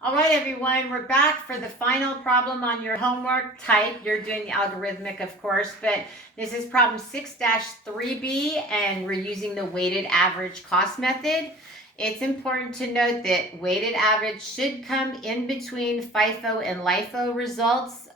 All right, everyone, we're back for the final problem on your homework type. You're doing the algorithmic, of course, but this is problem 6-3B, and we're using the weighted average cost method. It's important to note that weighted average should come in between FIFO and LIFO results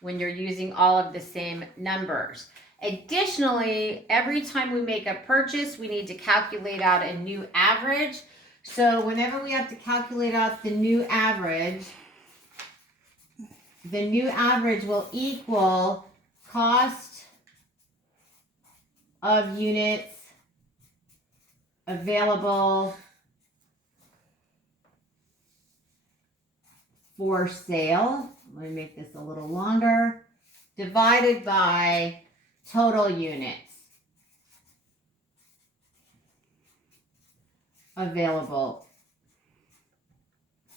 when you're using all of the same numbers. Additionally, every time we make a purchase, we need to calculate out a new average. So whenever we have to calculate out the new average will equal cost of units available for sale. Let me make this a little longer. Divided by total units available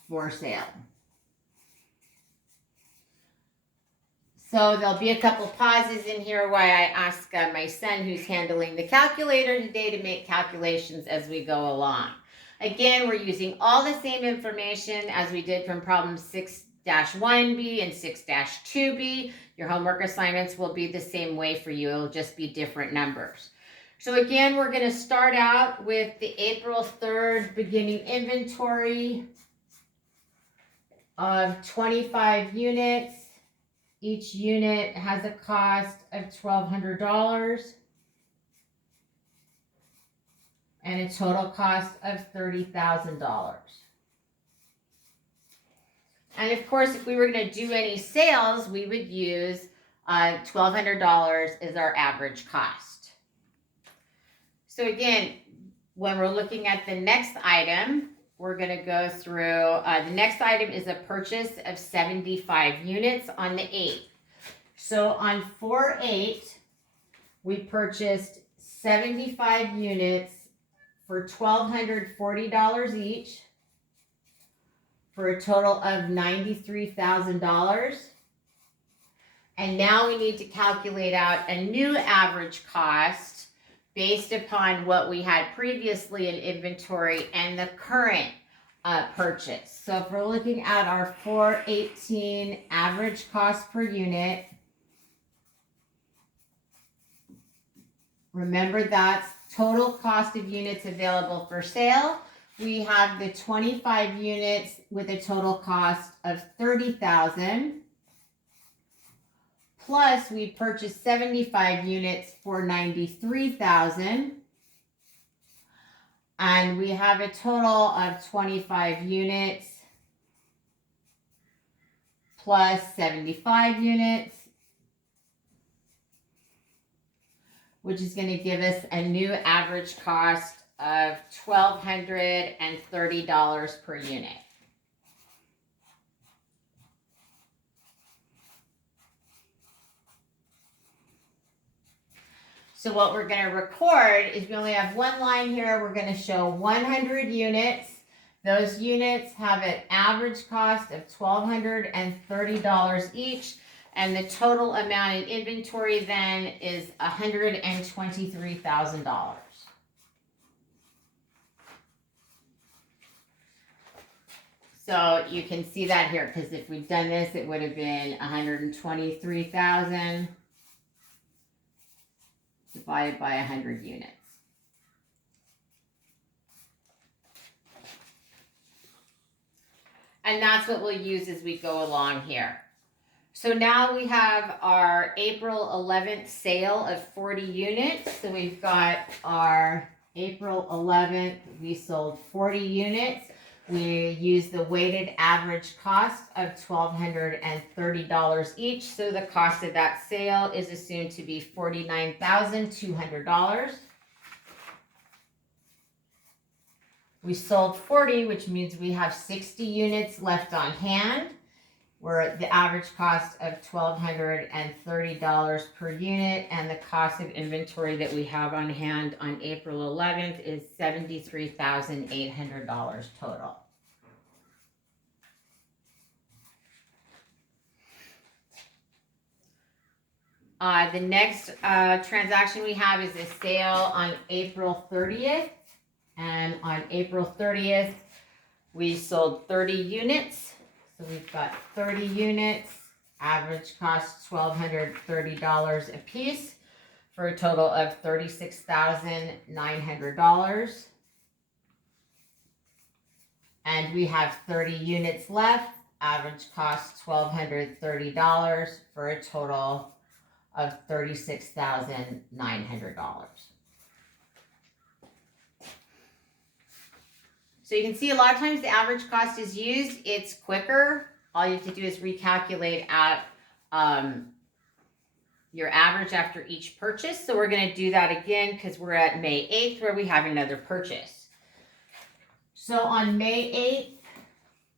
for sale. So there'll be a couple pauses in here while I ask my son, who's handling the calculator today, to make calculations as we go along. Again, we're using all the same information as we did from problem 6-1B and 6-2B. Your homework assignments will be the same way for you. It'll just be different numbers. So again, we're going to start out with the April 3rd beginning inventory of 25 units. Each unit has a cost of $1,200 and a total cost of $30,000. And of course, if we were going to do any sales, we would use $1,200 as our average cost. So again, when we're looking at the next item, we're going to go through, the next item is a purchase of 75 units on the 8th. So on 4/8, we purchased 75 units for $1,240 each, for a total of $93,000. And now we need to calculate out a new average cost based upon what we had previously in inventory and the current purchase. So if we're looking at our 4/18 average cost per unit, remember that's total cost of units available for sale. We have the 25 units with a total cost of $30,000. Plus, we purchased 75 units for $93,000. And we have a total of 25 units plus 75 units, which is going to give us a new average cost of $1,230 per unit. So what we're going to record is we only have one line here. We're going to show 100 units. Those units have an average cost of $1,230 each, and the total amount in inventory then is $123,000. So you can see that here, because if we'd done this, it would have been $123,000 divided by 100 units. And that's what we'll use as we go along here. So now we have our April 11th sale of 40 units. So we've got our April 11th, we sold 40 units. We use the weighted average cost of $1,230 each. So the cost of that sale is assumed to be $49,200. We sold 40, which means we have 60 units left on hand. We're at the average cost of $1,230 per unit, and the cost of inventory that we have on hand on April 11th is $73,800 total. The next transaction we have is a sale on April 30th. And on April 30th, We sold 30 units. So we've got 30 units, average cost $1,230 a piece for a total of $36,900. And we have 30 units left, average cost $1,230 for a total of $36,900. So you can see a lot of times the average cost is used. It's quicker. All you have to do is recalculate out your average after each purchase. So we're going to do that again because we're at May 8th where we have another purchase. So on May 8th,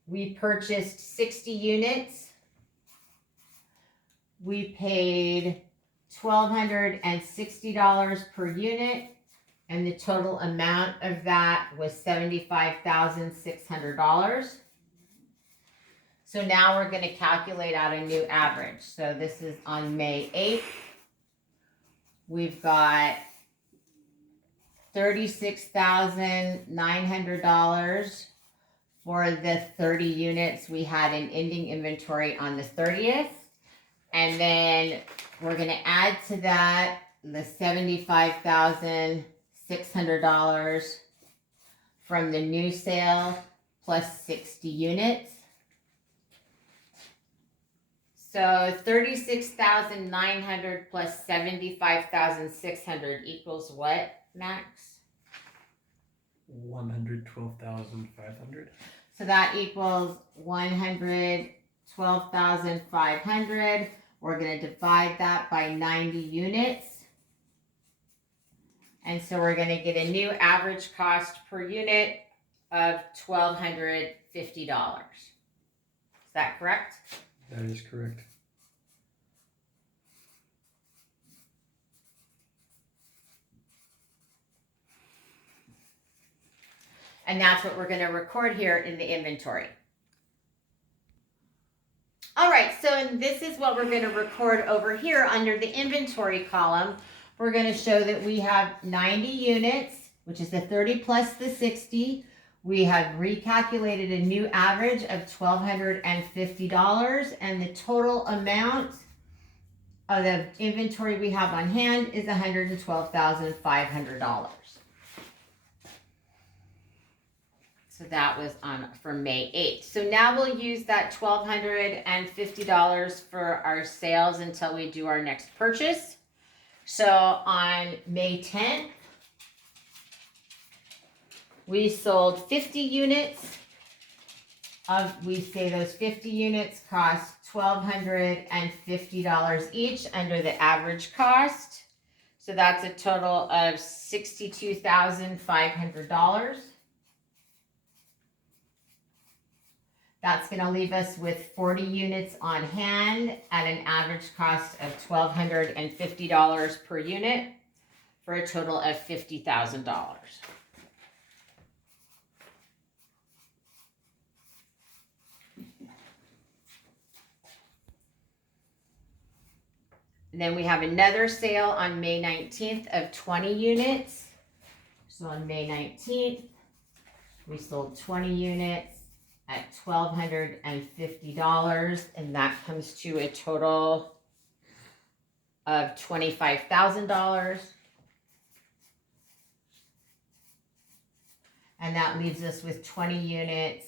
we purchased 60 units. We paid $1,260 per unit. And the total amount of that was $75,600. So now we're going to calculate out a new average. So this is on May 8th. We've got $36,900 for the 30 units we had in ending inventory on the 30th. And then we're going to add to that the $75,600 from the new sale plus 60 units. So 36,900 plus 75,600 equals what, Max? 112,500. So that equals 112,500. We're going to divide that by 90 units. And so we're going to get a new average cost per unit of $1,250. Is that correct? That is correct. And that's what we're going to record here in the inventory. All right, so this is what we're going to record over here under the inventory column. We're going to show that we have 90 units, which is the 30 plus the 60. We have recalculated a new average of $1,250, and the total amount of the inventory we have on hand is $112,500. So that was for May 8th. So now we'll use that $1,250 for our sales until we do our next purchase. So on May 10th, we sold 50 units. We say those 50 units cost $1,250 each under the average cost. So that's a total of $62,500. That's going to leave us with 40 units on hand at an average cost of $1,250 per unit for a total of $50,000. And then we have another sale on May 19th of 20 units. So on May 19th, we sold 20 units at $1,250, and that comes to a total of $25,000. And that leaves us with 20 units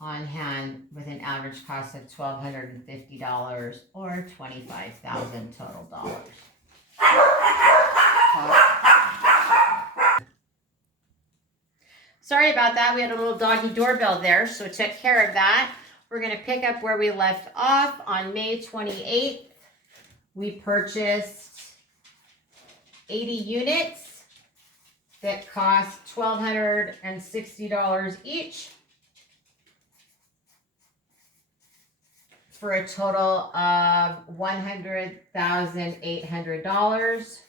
on hand with an average cost of $1,250 or $25,000 total dollars. Sorry about that. We had a little doggy doorbell there, so took care of that. We're going to pick up where we left off on May 28th. We purchased 80 units that cost $1,260 each for a total of $100,800.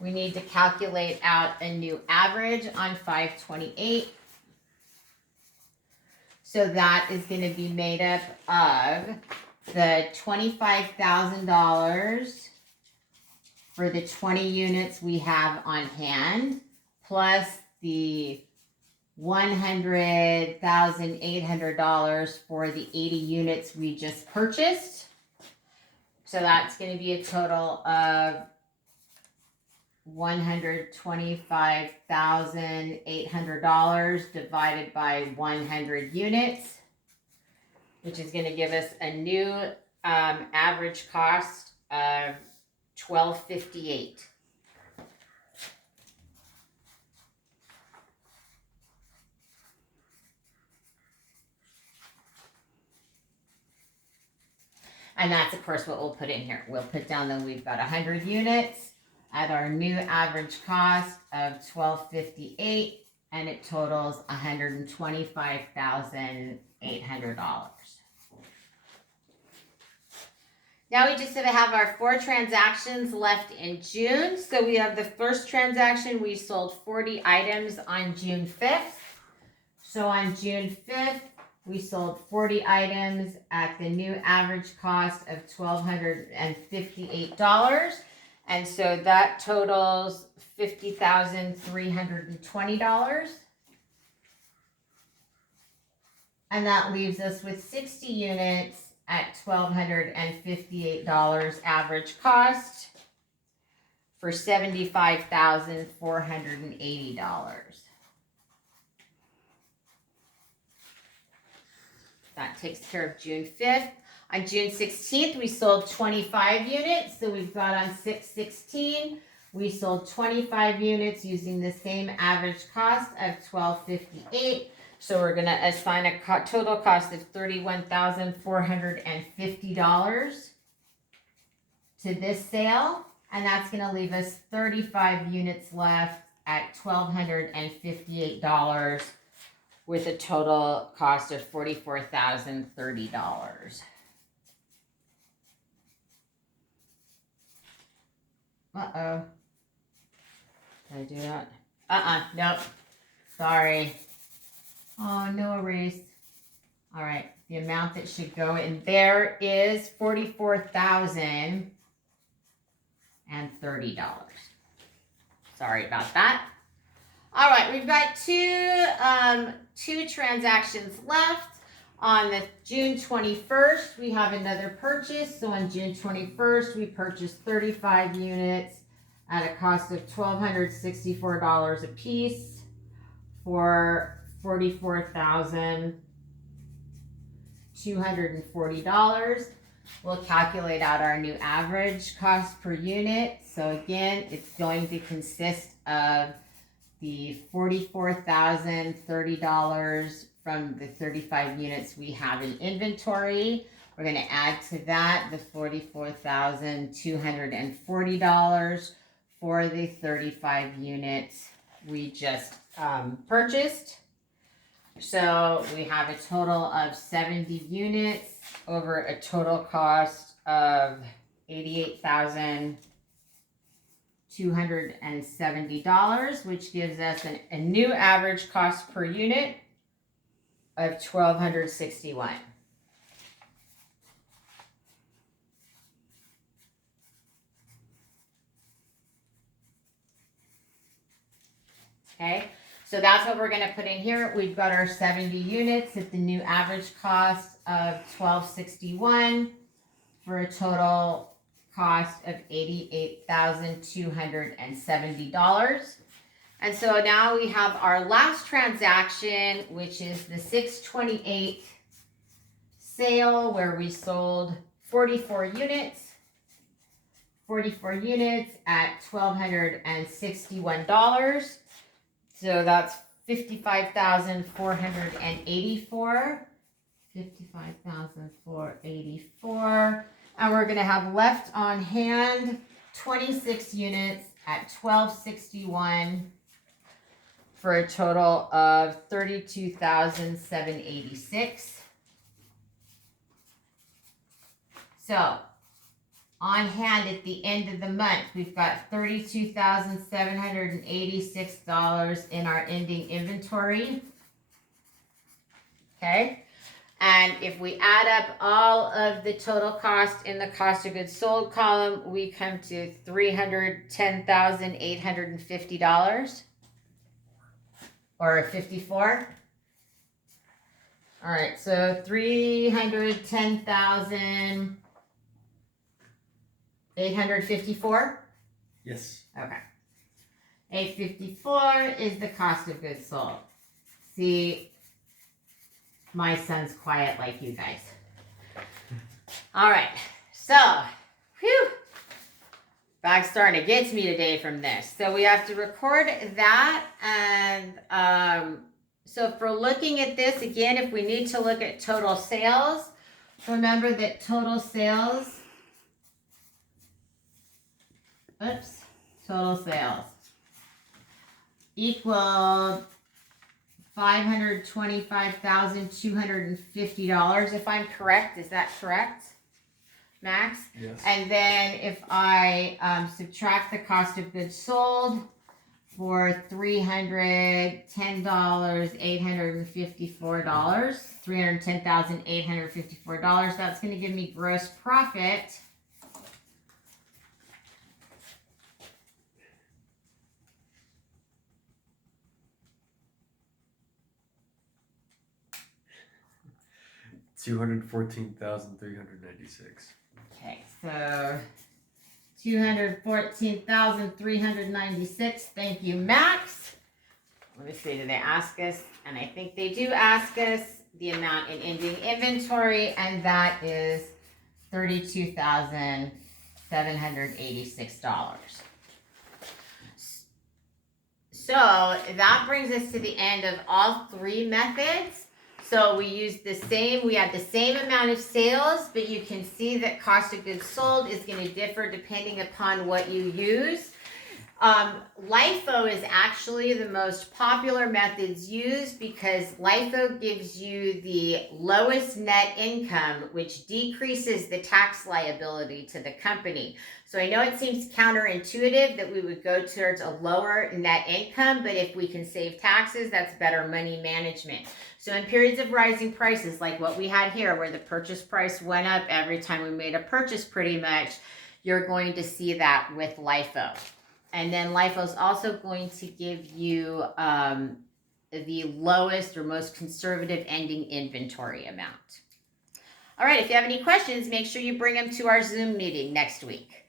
We need to calculate out a new average on 5/28. So that is going to be made up of the $25,000 for the 20 units we have on hand, plus the $100,800 for the 80 units we just purchased. So that's going to be a total of $125,800 divided by 100 units, which is going to give us a new average cost of $12.58. And that's, of course, what we'll put in here. We'll put down that we've got 100 units at our new average cost of $12.58, and it totals $125,800. Now we just have our 4 transactions left in June. So we have the first transaction, we sold 40 items on June 5th. So on June 5th, we sold 40 items at the new average cost of $1,258. And so that totals $50,320. And that leaves us with 60 units at $1,258 average cost for $75,480. That takes care of June 5th. On June 16th, we sold 25 units. So we've got on 6/16, we sold 25 units using the same average cost of $12.58. So we're going to assign a total cost of $31,450 to this sale. And that's going to leave us 35 units left at $1,258 with a total cost of $44,030. Uh-oh. Did I do that? Nope. Sorry. Oh, no erase. All right. The amount that should go in there is $44,030. Sorry about that. All right, we've got two transactions left. On the June 21st, we have another purchase. So on June 21st, we purchased 35 units at a cost of $1,264 a piece for $44,240. We'll calculate out our new average cost per unit. So again, it's going to consist of the $44,030 from the 35 units we have in inventory. We're going to add to that the $44,240 for the 35 units we just purchased. So we have a total of 70 units over a total cost of $88,270, which gives us a new average cost per unit of $1,261. Okay, so that's what we're going to put in here. We've got our 70 units at the new average cost of $1,261 for a total cost of $88,270. And so now we have our last transaction, which is the 6/28 sale, where we sold 44 units at $1,261. So that's $55,484. $55,484. And we're going to have left on hand 26 units at $1,261 for a total of $32,786. So on hand at the end of the month, we've got $32,786 in our ending inventory. Okay. And if we add up all of the total cost in the cost of goods sold column, we come to $310,850. or 54. All right, so 310,854. Yes. Okay. 854 is the cost of goods sold. See, my son's quiet like you guys. All right, so, whew, bag's starting to get to me today from this. So we have to record that, and so if we're looking at this again, if we need to look at total sales, remember that total sales, total sales equal $525,250, if I'm correct. Is that correct, Max? Yes. And then if I subtract the cost of goods sold for $310,854, that's going to give me gross profit $214,396. Okay, so 214,396. Thank you, Max. Let me see, did they ask us? And I think they do ask us the amount in ending inventory, and that is $32,786. So that brings us to the end of all three methods. So we used the same, we had the same amount of sales, but you can see that cost of goods sold is going to differ depending upon what you use. LIFO is actually the most popular methods used because LIFO gives you the lowest net income, which decreases the tax liability to the company. So I know it seems counterintuitive that we would go towards a lower net income, but if we can save taxes, that's better money management. So in periods of rising prices, like what we had here, where the purchase price went up every time we made a purchase pretty much, you're going to see that with LIFO. And then LIFO is also going to give you the lowest or most conservative ending inventory amount. All right, if you have any questions, make sure you bring them to our Zoom meeting next week.